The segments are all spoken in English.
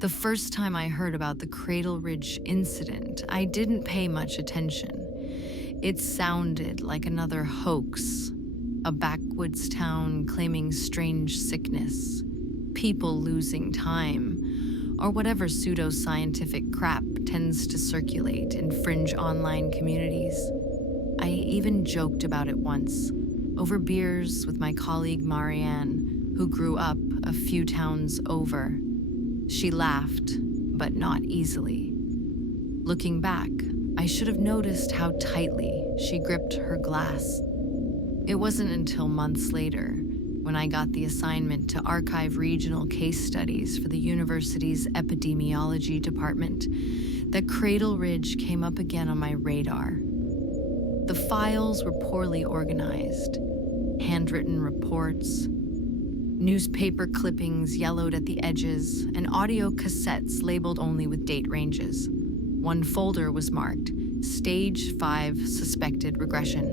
The first time I heard about the Cradle Ridge incident, I didn't pay much attention. It sounded like another hoax, a backwoods town claiming strange sickness, people losing time, or whatever pseudo-scientific crap tends to circulate in fringe online communities. I even joked about it once, over beers with my colleague Marianne, who grew up a few towns over. She laughed, but not easily. Looking back, I should have noticed how tightly she gripped her glass. It wasn't until months later, when I got the assignment to archive regional case studies for the university's epidemiology department, that Cradle Ridge came up again on my radar. The files were poorly organized, handwritten reports, newspaper clippings yellowed at the edges, and audio cassettes labeled only with date ranges. One folder was marked, Stage 5 Suspected Regression.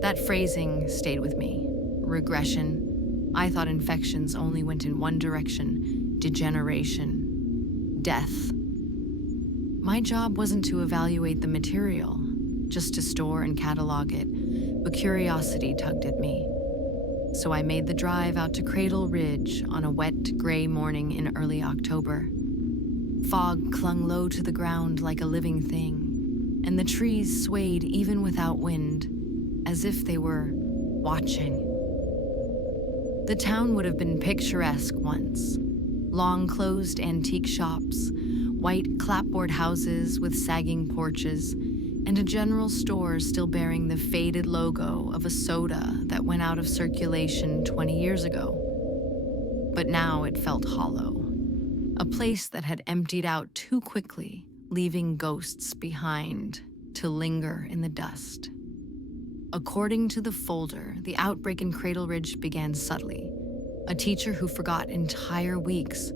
That phrasing stayed with me. Regression. I thought infections only went in one direction, degeneration, death. My job wasn't to evaluate the material, just to store and catalog it, but curiosity tugged at me. So I made the drive out to Cradle Ridge on a wet, gray morning in early October. Fog clung low to the ground like a living thing, and the trees swayed even without wind, as if they were watching. The town would have been picturesque once. Long closed antique shops, white clapboard houses with sagging porches, and a general store still bearing the faded logo of a soda that went out of circulation 20 years ago. But now it felt hollow. A place that had emptied out too quickly, leaving ghosts behind to linger in the dust. According to the folder, the outbreak in Cradle Ridge began subtly. A teacher who forgot entire weeks.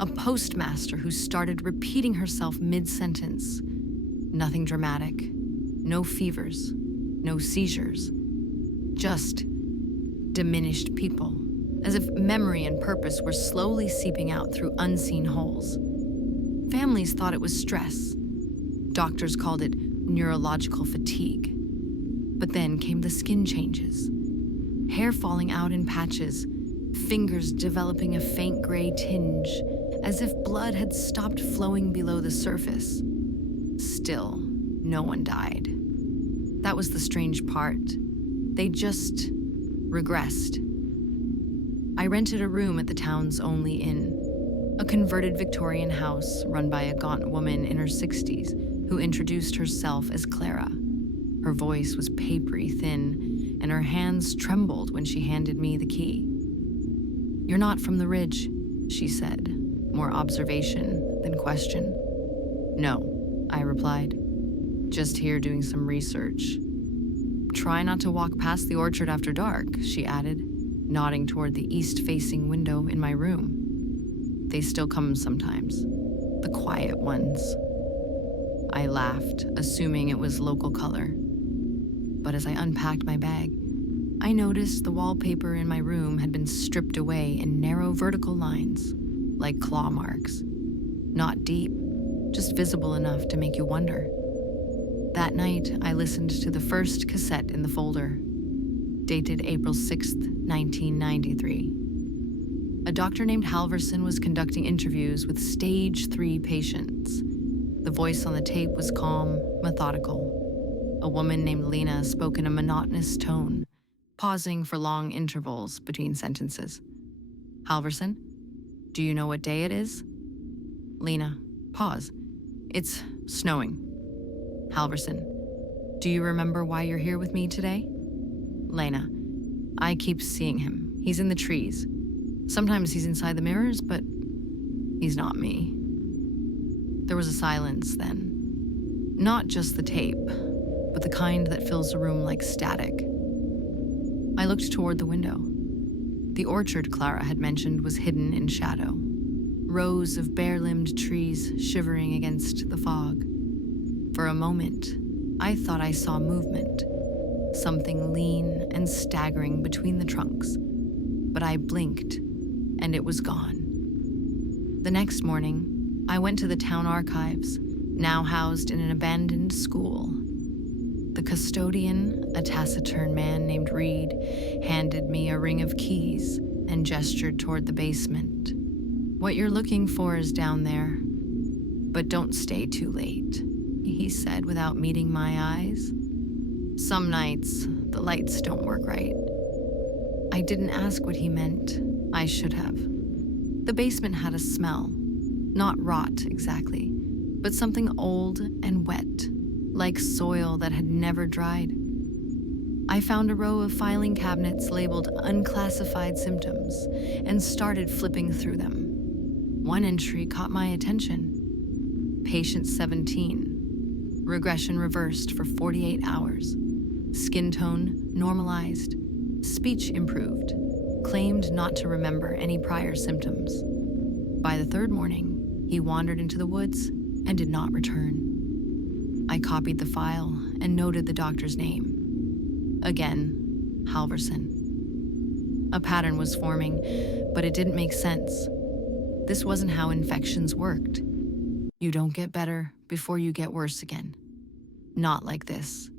A postmaster who started repeating herself mid-sentence. Nothing dramatic. No fevers. No seizures. Just diminished people. As if memory and purpose were slowly seeping out through unseen holes. Families thought it was stress. Doctors called it neurological fatigue. But then came the skin changes. Hair falling out in patches, fingers developing a faint gray tinge, as if blood had stopped flowing below the surface. Still, no one died. That was the strange part. They just regressed. I rented a room at the town's only inn, a converted Victorian house run by a gaunt woman in her 60s who introduced herself as Clara. Her voice was papery thin, and her hands trembled when she handed me the key. "You're not from the Ridge," she said, more observation than question. "No," I replied. "Just here doing some research." "Try not to walk past the orchard after dark," she added, nodding toward the east-facing window in my room. "They still come sometimes. The quiet ones." I laughed, assuming it was local color. But as I unpacked my bag, I noticed the wallpaper in my room had been stripped away in narrow vertical lines, like claw marks. Not deep, just visible enough to make you wonder. That night, I listened to the first cassette in the folder, dated April 6th, 1993. A doctor named Halverson was conducting interviews with stage 3 patients. The voice on the tape was calm, methodical. A woman named Lena spoke in a monotonous tone, pausing for long intervals between sentences. "Halverson, do you know what day it is?" Lena, pause. "It's snowing." Halverson, "Do you remember why you're here with me today?" Lena, "I keep seeing him. He's in the trees. Sometimes he's inside the mirrors, but he's not me." There was a silence then. Not just the tape, but the kind that fills a room like static. I looked toward the window. The orchard Clara had mentioned was hidden in shadow. Rows of bare-limbed trees shivering against the fog. For a moment, I thought I saw movement, something lean and staggering between the trunks. But I blinked, and it was gone. The next morning, I went to the town archives, now housed in an abandoned school. The custodian, a taciturn man named Reed, handed me a ring of keys and gestured toward the basement. "What you're looking for is down there, but don't stay too late," he said without meeting my eyes. "Some nights, the lights don't work right." I didn't ask what he meant. I should have. The basement had a smell. Not rot, exactly, but something old and wet, like soil that had never dried. I found a row of filing cabinets labeled Unclassified Symptoms and started flipping through them. One entry caught my attention. Patient 17. Regression reversed for 48 hours. Skin tone normalized. Speech improved. Claimed not to remember any prior symptoms. By the third morning, he wandered into the woods and did not return. I copied the file and noted the doctor's name. Again, Halverson. A pattern was forming, but it didn't make sense. This wasn't how infections worked. You don't get better before you get worse again. Not like this.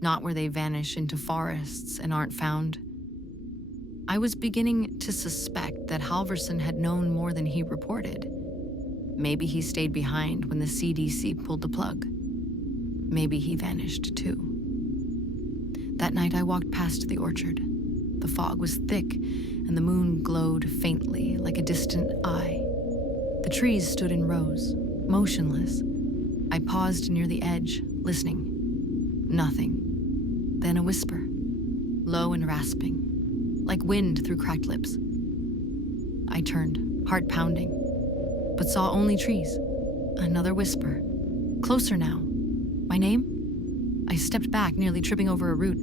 Not where they vanish into forests and aren't found. I was beginning to suspect that Halverson had known more than he reported. Maybe he stayed behind when the CDC pulled the plug. Maybe he vanished too. That night I walked past the orchard. The fog was thick and the moon glowed faintly like a distant eye. The trees stood in rows, motionless. I paused near the edge, listening. Nothing. Then a whisper, low and rasping, like wind through cracked lips. I turned, heart pounding, but saw only trees. Another whisper, closer now. My name? I stepped back, nearly tripping over a root,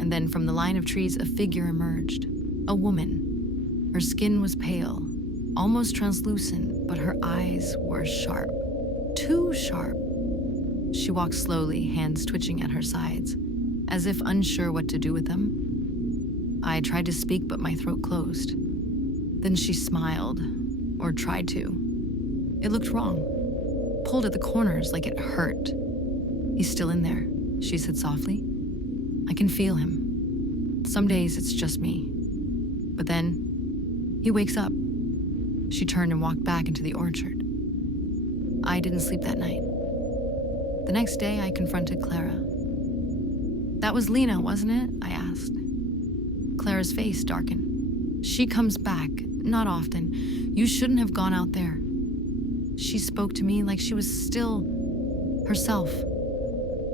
and then from the line of trees a figure emerged. A woman. Her skin was pale, almost translucent, but her eyes were sharp. Too sharp. She walked slowly, hands twitching at her sides, as if unsure what to do with them. I tried to speak, but my throat closed. Then she smiled, or tried to. It looked wrong. Pulled at the corners like it hurt. "He's still in there," she said softly. "I can feel him. Some days it's just me. But then, he wakes up." She turned and walked back into the orchard. I didn't sleep that night. The next day, I confronted Clara. "That was Lena, wasn't it?" I asked. Clara's face darkened. "She comes back, not often. You shouldn't have gone out there." She spoke to me like she was still herself.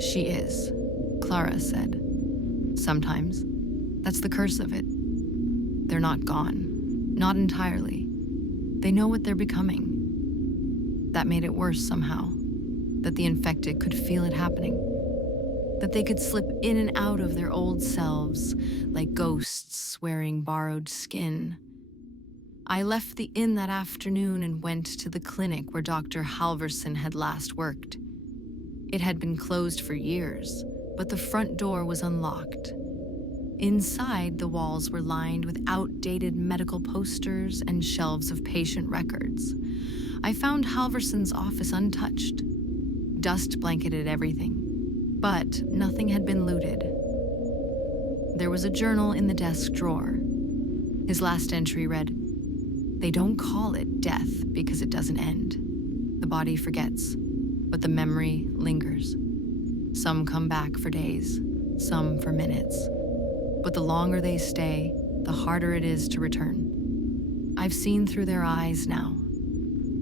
"She is," Clara said. "Sometimes. That's the curse of it. They're not gone. Not entirely. They know what they're becoming." That made it worse somehow. That the infected could feel it happening. That they could slip in and out of their old selves, like ghosts wearing borrowed skin. I left the inn that afternoon and went to the clinic where Dr. Halverson had last worked. It had been closed for years, but the front door was unlocked. Inside, the walls were lined with outdated medical posters and shelves of patient records. I found Halverson's office untouched. Dust blanketed everything, but nothing had been looted. There was a journal in the desk drawer. His last entry read, "They don't call it death because it doesn't end. The body forgets, but the memory lingers. Some come back for days, some for minutes. But the longer they stay, the harder it is to return. I've seen through their eyes now.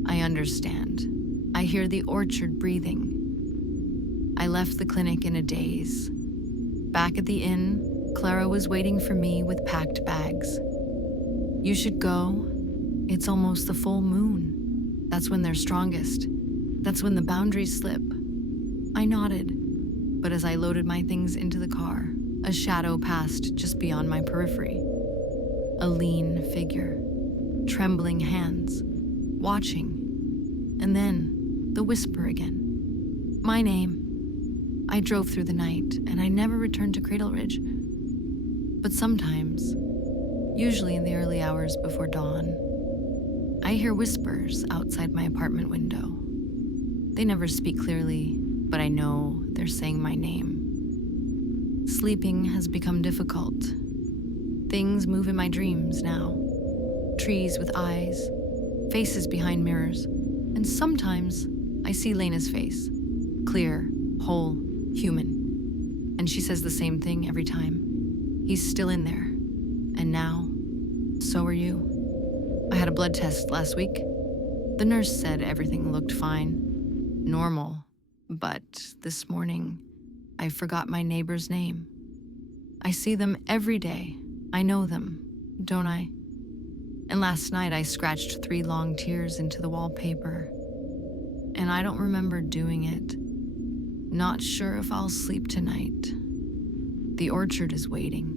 I understand. I hear the orchard breathing." I left the clinic in a daze. Back at the inn, Clara was waiting for me with packed bags. "You should go. It's almost the full moon. That's when they're strongest. That's when the boundaries slip." I nodded, but as I loaded my things into the car, a shadow passed just beyond my periphery. A lean figure, trembling hands, watching, and then the whisper again. My name. I drove through the night, and I never returned to Cradle Ridge. But sometimes, usually in the early hours before dawn, I hear whispers outside my apartment window. They never speak clearly, but I know they're saying my name. Sleeping has become difficult. Things move in my dreams now. Trees with eyes, faces behind mirrors, and sometimes I see Lena's face. Clear, whole, human. And she says the same thing every time. He's still in there. And now, so are you. I had a blood test last week. The nurse said everything looked fine. Normal. But this morning, I forgot my neighbor's name. I see them every day. I know them, don't I? And last night I scratched 3 long tears into the wallpaper. And I don't remember doing it. Not sure if I'll sleep tonight. The orchard is waiting.